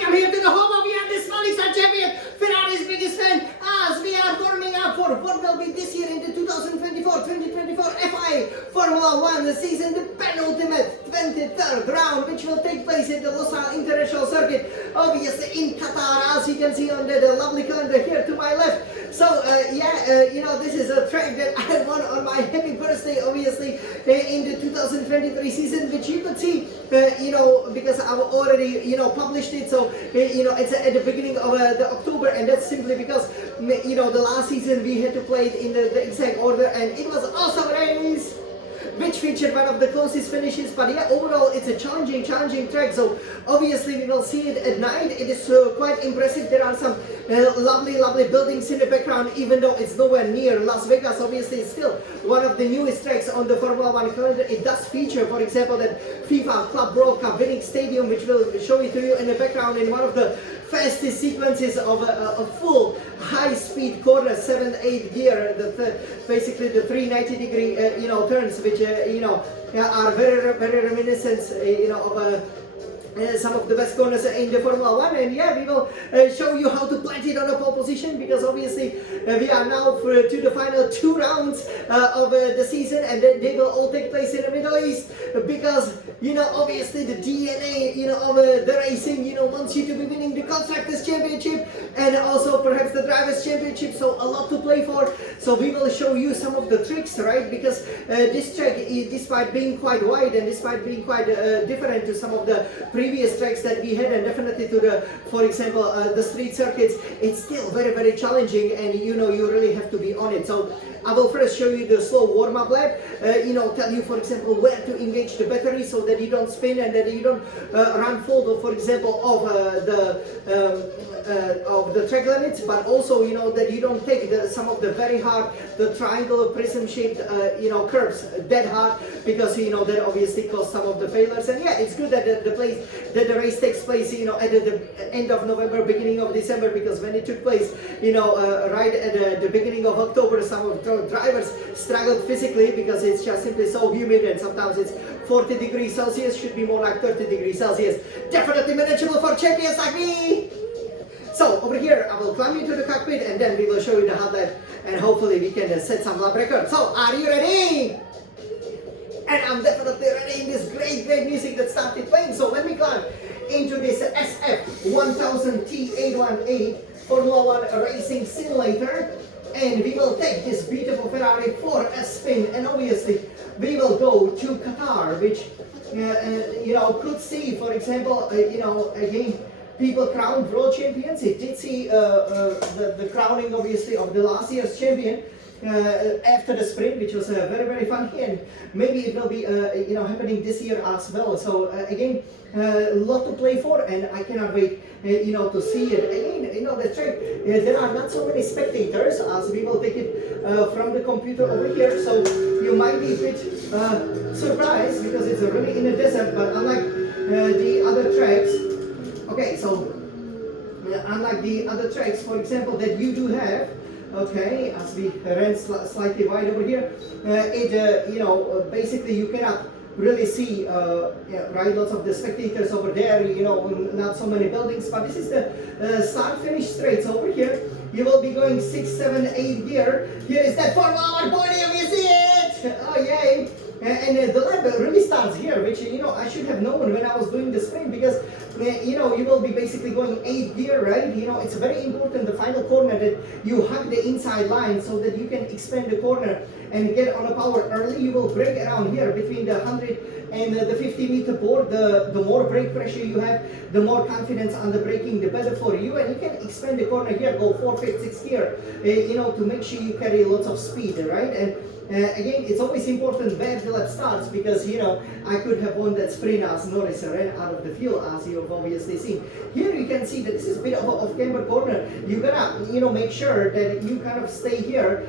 welcome here to the home of the Smiling Star Champion, Ferrari's biggest fan, as we are warming up for what will be this year in the 2024-2024 FIA Formula 1 season, the penultimate 23rd round, which will take place at the Losail International Circuit, obviously in Qatar, as you can see on the lovely calendar here to my left. So this is a track that I won on my happy birthday, obviously, in the 2023 season, which you could see, because I've already, published it. So, it's at the beginning of the October, and that's simply because, the last season we had to play it in the exact order, and it was awesome race, which featured one of the closest finishes. But yeah, overall it's a challenging track, so obviously we will see it at night. It is quite impressive. There are some lovely buildings in the background, even though it's nowhere near Las Vegas. Obviously it's still one of the newest tracks on the Formula 1 calendar. It does feature, for example, that FIFA Club World Cup winning stadium, which will show it to you in the background in one of the fastest sequences of a full high-speed corner, 7-8 gear, basically the 390-degree turns, which are very reminiscent of some of the best corners in the Formula 1. And yeah, we will show you how to plant it on a pole position, because obviously we are now to the final 2 rounds of the season, and they will all take place in the Middle East, because obviously the DNA of the racing wants you to be winning the Constructors' Championship and also perhaps the Drivers' Championship, so a lot to play for. So we will show you some of the tricks, right, because this track, despite being quite wide and despite being quite different to some of the previous tracks that we had, and definitely to the, for example, the street circuits, it's still very challenging, and you really have to be on it. So I will first show you the slow warm-up lap, tell you, for example, where to engage the battery so that you don't spin and that you don't run full, for example, of the track limits, but also that you don't take some of the very hard, the triangular prism-shaped curves that hard, because that obviously caused some of the failures. And yeah, it's good that the race takes place at the end of November, beginning of December, because when it took place right at the beginning of October, some of the drivers struggled physically because it's just simply so humid, and sometimes it's 40 degrees Celsius, should be more like 30 degrees Celsius. Definitely manageable for champions like me. So over here I will climb into the cockpit, and then we will show you the hot lap, and hopefully we can set some lap records. So are you ready? And I'm definitely ready in this great music that started playing. So let me climb into this SF1000 T818 Formula 1 racing simulator, and we will take this beautiful Ferrari for a spin, and obviously we will go to Qatar, which could see, for example, again, people crowned world champions. It did see the crowning, obviously, of the last year's champion after the sprint, which was very funny, and maybe it will be happening this year as well. So again, a lot to play for, and I cannot wait to see it. Again, the track, there are not so many spectators, as we will take it from the computer over here, so you might be a bit surprised, because it's really in the desert. But unlike the other tracks, okay, so unlike the other tracks, for example, that you do have, okay, as we ran slightly wide over here, basically you cannot really see, right, lots of the spectators over there, not so many buildings, but this is the start-finish straight. So over here, you will be going 6, 7, 8 gear. Here is that Formula 1 podium, you see it? Oh, yay! And the lap really starts here, which I should have known when I was doing the sprint, because you will be basically going 8 gear, right? It's very important, the final corner, that you hug the inside line so that you can expand the corner and get on a power early. You will brake around here between the 100 and the 50-meter board. The more brake pressure you have, the more confidence on the braking, the better for you, and you can expand the corner here, go 4, 5, 6 gear, to make sure you carry lots of speed, right? And again, it's always important where the lap starts, because I could have won that sprint as Norris ran out of the field, as you have obviously seen. Here you can see that this is a bit of an off-camber corner. You gotta make sure that you kind of stay here,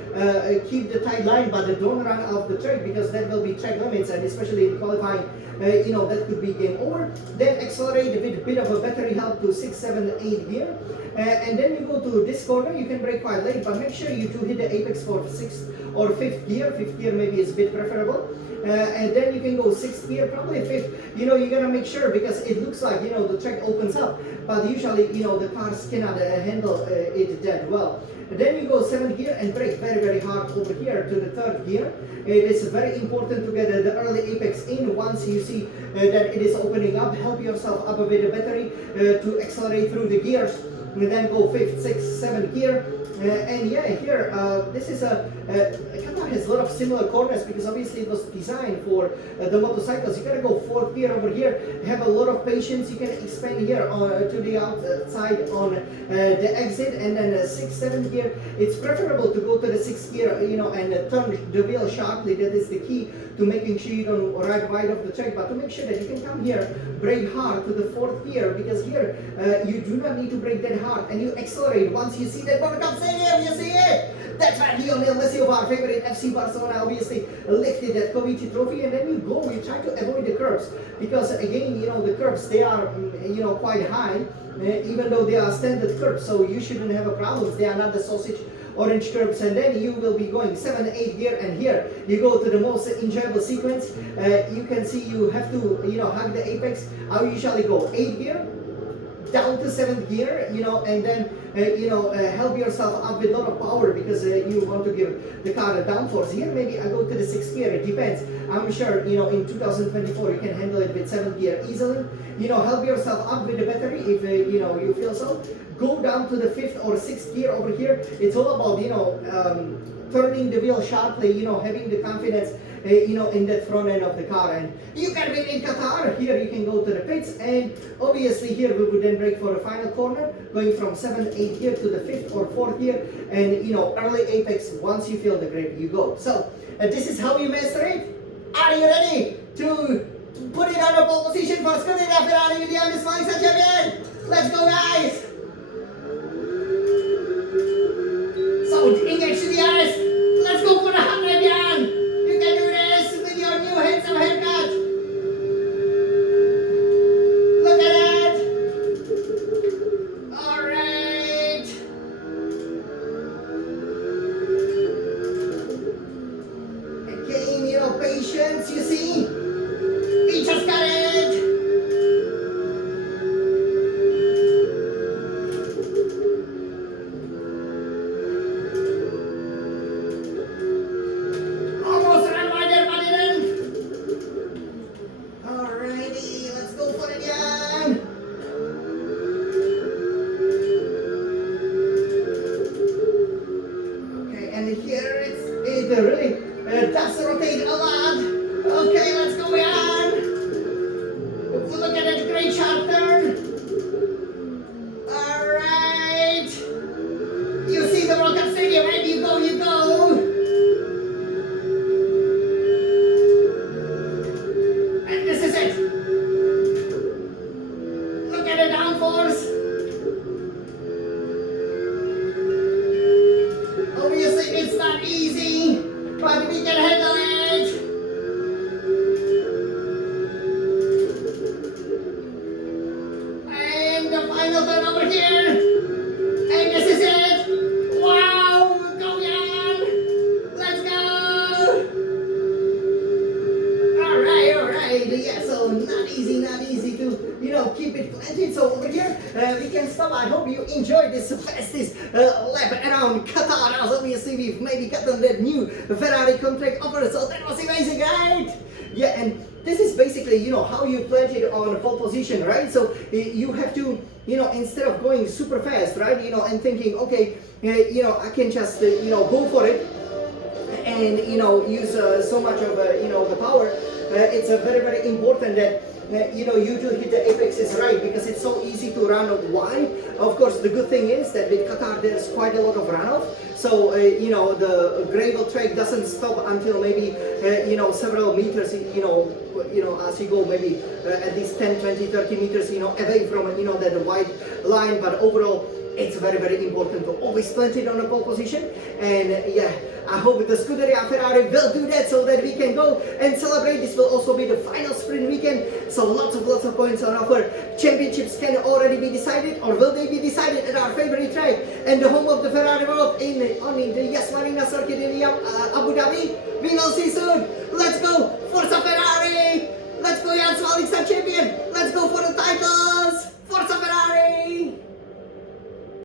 keep the tight line, but don't run off the track, because that will be track limits, and especially in qualifying, that could be game over. Then accelerate with a bit of a battery help to 6, 7, 8 gear, and then you go to this corner. You can brake quite late, but make sure you do hit the apex for 6th or 5th gear, gear. Fifth gear maybe is a bit preferable. And then you can go sixth gear, probably fifth. You know, you gotta make sure because it looks like, you know, the track opens up, but usually, you know, the cars cannot handle it that well. And then you go seventh gear and brake very hard over here to the third gear. It is very important to get the early apex in once you see that it is opening up. Help yourself up with the battery to accelerate through the gears. And then go fifth, sixth, seventh gear. And yeah, here, this is Qatar has a lot of similar corners because obviously it was designed for the motorcycles. You gotta go fourth gear over here, have a lot of patience. You can expand here to the outside on the exit, and then sixth, seventh gear. It's preferable to go to the sixth gear, you know, and turn the wheel sharply. That is the key to making sure you don't ride wide off the track. But to make sure that you can come here, brake hard to the fourth gear, because here you do not need to brake that hard, and you accelerate once you see that World Cup Stadium. You see it? That's right, Lionel Messi of our favorite FC Barcelona obviously lifted that coveted trophy, and then you go, you try to avoid the curbs, because again, you know, the curbs, they are, you know, quite high, even though they are standard curbs, so you shouldn't have a problem. They are not the sausage orange curbs. And then you will be going 7, 8 gear, and here you go to the most enjoyable sequence. You can see you have to, you know, hug the apex. I usually go 8 gear, down to 7th gear, you know, and then help yourself up with a lot of power, because you want to give the car a downforce. Here maybe I go to the 6th gear, it depends. I'm sure, you know, in 2024 you can handle it with 7th gear easily. You know, help yourself up with the battery if you know, you feel so. Go down to the 5th or 6th gear over here. It's all about, you know, turning the wheel sharply, you know, having the confidence, you know, in that front end of the car. And you can win in Qatar. Here you can go to the pits, and obviously here we would then brake for the final corner, going from 7th, 8th gear to the 5th or 4th gear, and you know, early apex. Once you feel the grip, you go. So this is how you master it. Are you ready to put it on the pole position for Scuderia Ferrari with the undisputed champion? Let's go, guys! So engage to the eyes. Let's go for the 100, Jan. You can do this with your new handsome haircut. Look at that. All right. Again, you know, patience. You see, we just got it. Really does rotate a lot. Okay, let's go on. Look at that great sharp turn. All right. You see the World Cup Stadium, right? You go, you go. And this is it. Look at the downforce. Obviously, it's not easy, but we can handle it. And the final turn over here. And this is it. Wow, go Jan. Let's go. All right. Yeah, so not easy to, you know, keep it planted. So over here, we can stop. I hope you enjoyed this fastest lap around Qatar. As obviously we've maybe gotten that new Ferrari contract offer, so that was amazing, right? Yeah, and this is basically, you know, how you plant it on pole position, right? So you have to, you know, instead of going super fast, right, you know, and thinking, okay, you know, I can just, you know, go for it and, you know, use so much of, you know, the power. It's very important that you know, you do hit the apexes right, because it's so easy to run wide. Of course, the good thing is that with Qatar there's quite a lot of runoff, so you know, the gravel track doesn't stop until maybe you know, several meters, you know, as you go maybe at least 10, 20, 30 meters, you know, away from, you know, that white line. But overall, it's very, very important to always plant it on a pole position. And yeah, I hope the Scuderia Ferrari will do that so that we can go and celebrate. This will also be the final sprint weekend, so lots of points on offer. Championships can already be decided, or will they be decided at our favorite track and the home of the Ferrari world in the Yas Marina circuit in Abu Dhabi. We will see soon. Let's go, Forza Ferrari! Let's go, Jan Smolix, champion! Let's go for the title!